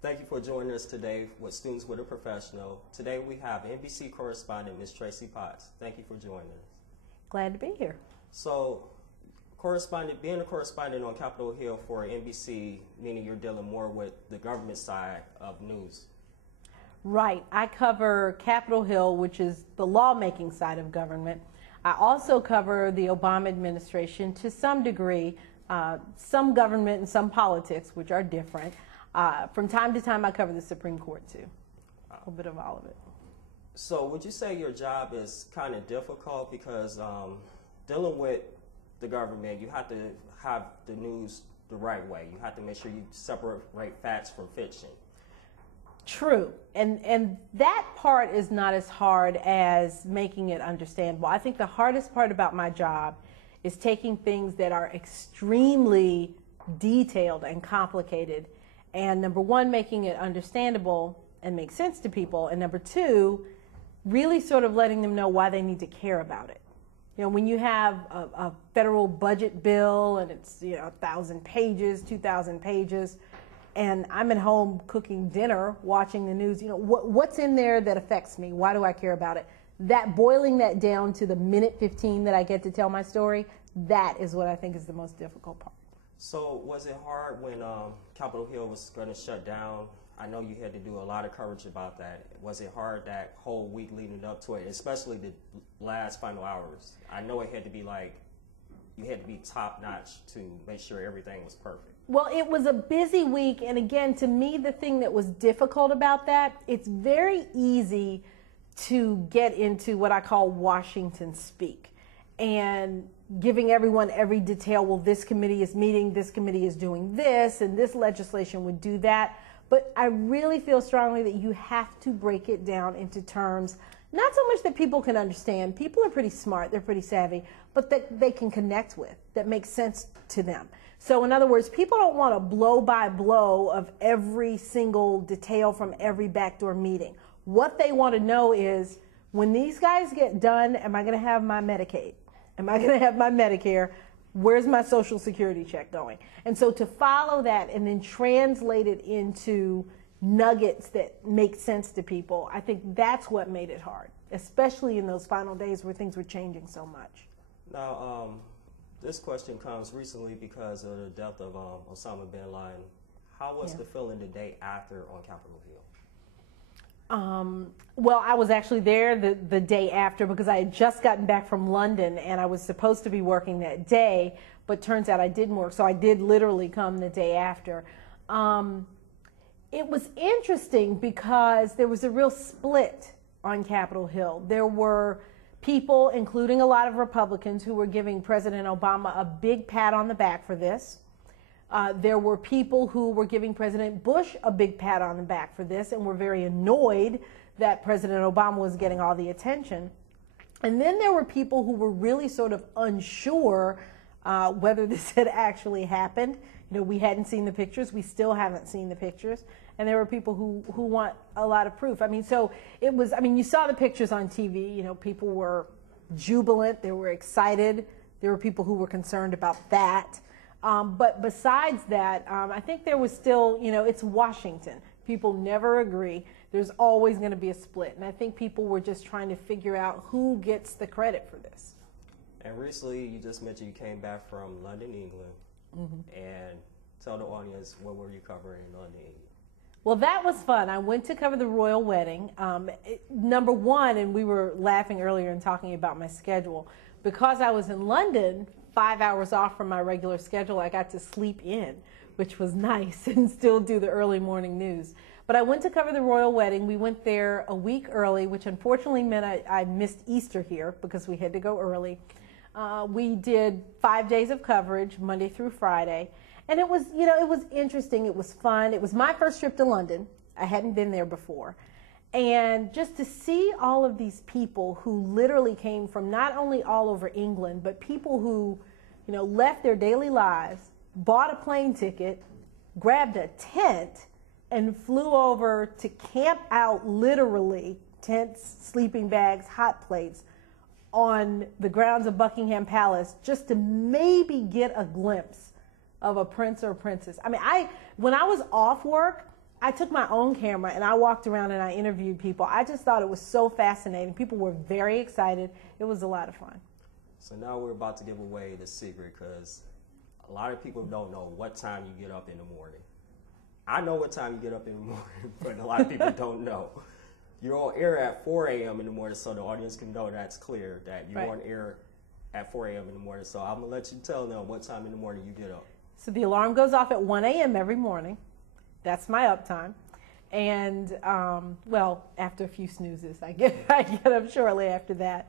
Thank you for joining us today with Students with a Professional. Today we have NBC correspondent Ms. Tracy Potts. Thank you for joining us. Glad to be here. So, being a correspondent on Capitol Hill for NBC, meaning you're dealing more with the government side of news. Right. I cover Capitol Hill, which is the lawmaking side of government. I also cover the Obama administration to some degree, some government and some politics, which are different. From time to time, I cover the Supreme Court too. A little bit of all of it. So would you say your job is kind of difficult because dealing with the government, you have to have the news the right way. You have to make sure you separate facts from fiction. True. And that part is not as hard as making it understandable. I think the hardest part about my job is taking things that are extremely detailed and complicated and, number one, making it understandable and make sense to people, and number two, really sort of letting them know why they need to care about it. You know, when you have a federal budget bill and it's, 1,000 pages, 2,000 pages, and I'm at home cooking dinner, watching the news, what's in there that affects me? Why do I care about it? That boiling that down to the minute 15 that I get to tell my story, that is what I think is the most difficult part. So was it hard when Capitol Hill was going to shut down? I know you had to do a lot of coverage about that. Was it hard that whole week leading up to it, especially the last final hours? I know it had to be you had to be top notch to make sure everything was perfect. Well, it was a busy week, and again, to me, the thing that was difficult about that, it's very easy to get into what I call Washington speak and giving everyone every detail. Well, this committee is meeting, this committee is doing this, and this legislation would do that. But I really feel strongly that you have to break it down into terms, not so much that people can understand. People are pretty smart, they're pretty savvy, but that they can connect with, that makes sense to them. So in other words, people don't want a blow by blow of every single detail from every backdoor meeting. What they want to know is, when these guys get done, am I going to have my Medicaid? Am I going to have my Medicare? Where's my Social Security check going? And so to follow that and then translate it into nuggets that make sense to people, I think that's what made it hard, especially in those final days where things were changing so much. Now, this question comes recently because of the death of Osama bin Laden. How was the feeling the day after on Capitol Hill? Well, I was actually there the day after because I had just gotten back from London and I was supposed to be working that day, but turns out I didn't work, so I did literally come the day after. It was interesting because there was a real split on Capitol Hill. There were people, including a lot of Republicans, who were giving President Obama a big pat on the back for this. There were people who were giving President Bush a big pat on the back for this and were very annoyed that President Obama was getting all the attention. And then there were people who were really sort of unsure whether this had actually happened. We hadn't seen the pictures. We still haven't seen the pictures. And there were people who want a lot of proof. So it was, you saw the pictures on TV. People were jubilant. They were excited. There were people who were concerned about that. But besides that, I think there was still, it's Washington. People never agree. There's always going to be a split. And I think people were just trying to figure out who gets the credit for this. And recently, you just mentioned you came back from London, England. Mm-hmm. And tell the audience, what were you covering in London, England? Well, that was fun. I went to cover the royal wedding. Number one, and we were laughing earlier and talking about my schedule, because I was in London, 5 hours off from my regular schedule, I got to sleep in, which was nice, and still do the early morning news. But I went to cover the royal wedding. We went there a week early, which unfortunately meant I missed Easter here because we had to go early. We did 5 days of coverage, Monday through Friday. And it was, it was interesting. It was fun. It was my first trip to London. I hadn't been there before. And just to see all of these people who literally came from not only all over England, but people who, left their daily lives, bought a plane ticket, grabbed a tent, and flew over to camp out, literally, tents, sleeping bags, hot plates, on the grounds of Buckingham Palace just to maybe get a glimpse of a prince or princess. When I was off work, I took my own camera and I walked around and I interviewed people. I just thought it was so fascinating. People were very excited. It was a lot of fun. So now we're about to give away the secret, because a lot of people don't know what time you get up in the morning. I know what time you get up in the morning, but a lot of people don't know. You're on air at 4 a.m. in the morning, so the audience can know that's clear, that you're on air at 4 a.m. in the morning. So I'm going to let you tell them what time in the morning you get up. So the alarm goes off at 1 a.m. every morning. That's my up time. And, well, after a few snoozes, I get up shortly after that.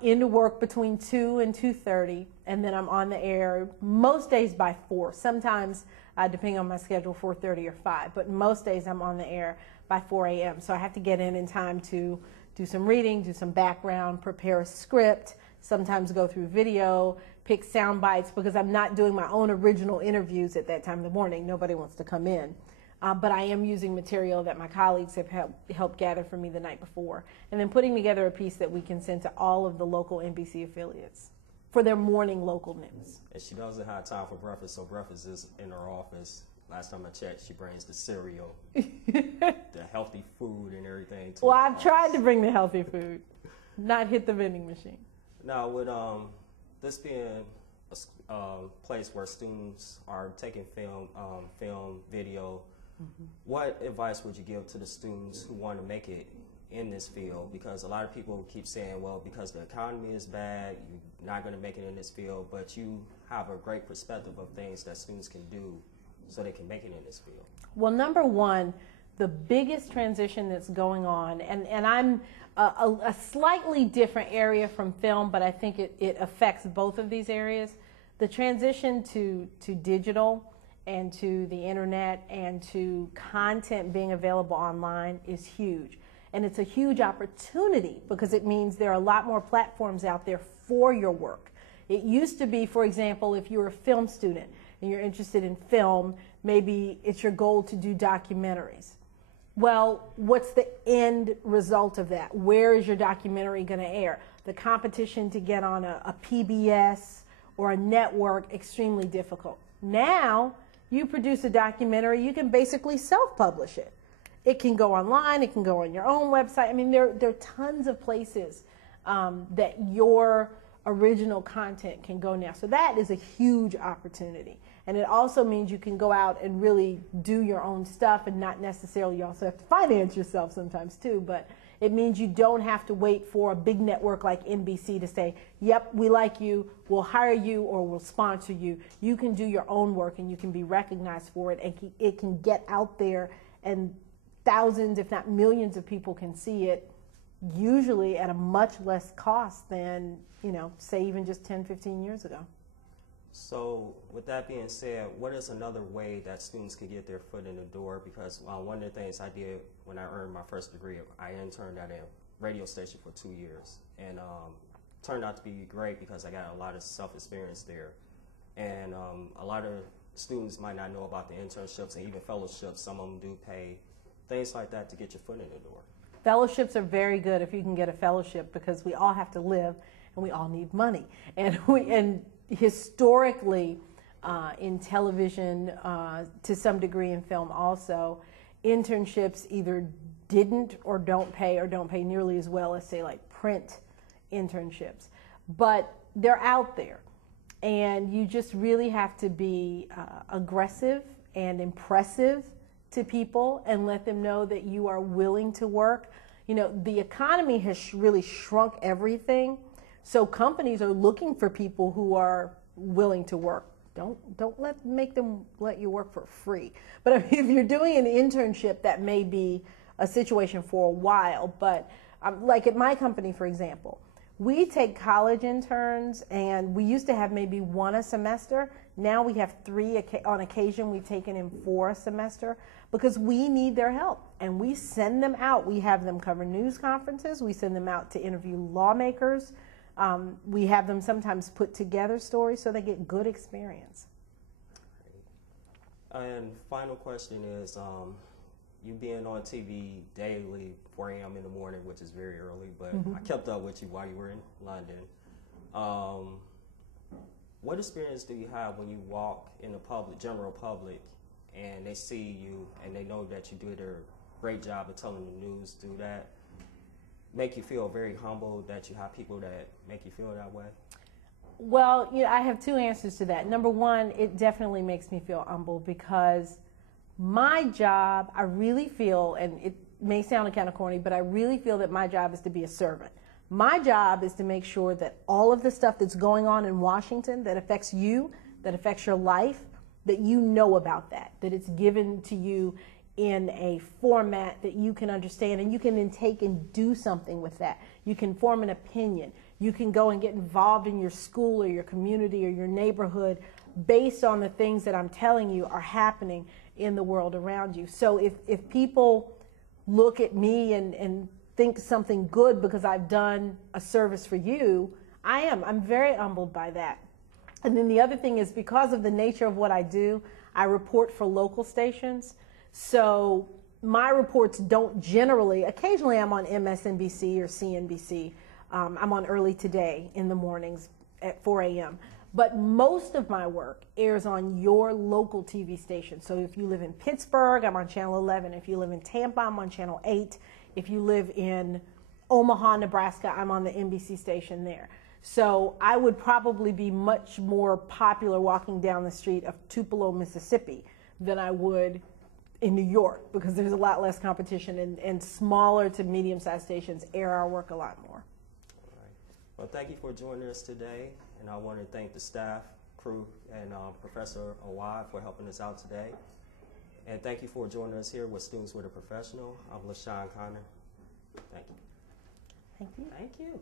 Into work between 2 and 2:30, and then I'm on the air most days by 4. Sometimes, depending on my schedule, 4:30 or 5. But most days I'm on the air by 4 a.m. So I have to get in time to do some reading, do some background, prepare a script, sometimes go through video, pick sound bites, because I'm not doing my own original interviews at that time in the morning. Nobody wants to come in. But I am using material that my colleagues have helped gather for me the night before, and then putting together a piece that we can send to all of the local NBC affiliates for their morning local news. And she doesn't have time for breakfast, so breakfast is in her office. Last time I checked, she brings the cereal, the healthy food and everything. Well, I've tried to bring the healthy food, not hit the vending machine. Now, with this being a place where students are taking film, video, what advice would you give to the students who want to make it in this field? Because a lot of people keep saying, well, because the economy is bad, you're not going to make it in this field, but you have a great perspective of things that students can do so they can make it in this field. Well, number one, the biggest transition that's going on, and I'm a slightly different area from film, but I think it affects both of these areas. The transition to digital and to the internet and to content being available online is huge. And it's a huge opportunity because it means there are a lot more platforms out there for your work. It used to be, for example, if you were a film student and you're interested in film, maybe it's your goal to do documentaries. Well, what's the end result of that? Where is your documentary going to air? The competition to get on a PBS or a network, extremely difficult. Now, you produce a documentary, you can basically self-publish it. It can go online, it can go on your own website. I mean, there are tons of places that your original content can go now. So that is a huge opportunity. And it also means you can go out and really do your own stuff and not necessarily, you also have to finance yourself sometimes too, but it means you don't have to wait for a big network like NBC to say, yep, we like you, we'll hire you, or we'll sponsor you. You can do your own work and you can be recognized for it, and it can get out there and thousands, if not millions of people can see it, usually at a much less cost than, say even just 10, 15 years ago. So with that being said, what is another way that students can get their foot in the door? Because one of the things I did when I earned my first degree, I interned at a radio station for 2 years, and turned out to be great because I got a lot of self-experience there. And a lot of students might not know about the internships and even fellowships. Some of them do pay, things like that to get your foot in the door. Fellowships are very good if you can get a fellowship, because we all have to live and we all need money. And historically, in television, to some degree in film also, internships either didn't or don't pay nearly as well as, say, like print internships. But they're out there, and you just really have to be aggressive and impressive to people and let them know that you are willing to work. The economy has really shrunk everything. So companies are looking for people who are willing to work. Don't make them let you work for free. But I mean, if you're doing an internship, that may be a situation for a while. But like at my company, for example, we take college interns, and we used to have maybe one a semester. Now we have 3 on occasion. We've taken in 4 a semester because we need their help, and we send them out. We have them cover news conferences. We send them out to interview lawmakers. We have them sometimes put together stories so they get good experience. And final question is, you being on TV daily, 4 a.m. in the morning, which is very early, but I kept up with you while you were in London. What experience do you have when you walk in the general public, and they see you and they know that you did a great job of telling the news, do that make you feel very humble that you have people that make you feel that way? Well, I have two answers to that. Number one, it definitely makes me feel humble because my job, I really feel, and it may sound kind of corny, but I really feel that my job is to be a servant. My job is to make sure that all of the stuff that's going on in Washington that affects you, that affects your life, that you know about that it's given to you in a format that you can understand, and you can then take and do something with that. You can form an opinion. You can go and get involved in your school or your community or your neighborhood based on the things that I'm telling you are happening in the world around you. So if people look at me and think something good because I've done a service for you, I'm very humbled by that. And then the other thing is, because of the nature of what I do, I report for local stations. So my reports don't generally, occasionally I'm on MSNBC or CNBC. I'm on Early Today in the mornings at 4 a.m. But most of my work airs on your local TV station. So if you live in Pittsburgh, I'm on Channel 11. If you live in Tampa, I'm on Channel 8. If you live in Omaha, Nebraska, I'm on the NBC station there. So I would probably be much more popular walking down the street of Tupelo, Mississippi than I would in New York, because there's a lot less competition, and smaller to medium-sized stations air our work a lot more. All right. Well, thank you for joining us today, and I want to thank the staff, crew, and Professor A.K.A. for helping us out today. And thank you for joining us here with Students with a Professional. I'm LaShawn Connor. Thank you. Thank you. Thank you.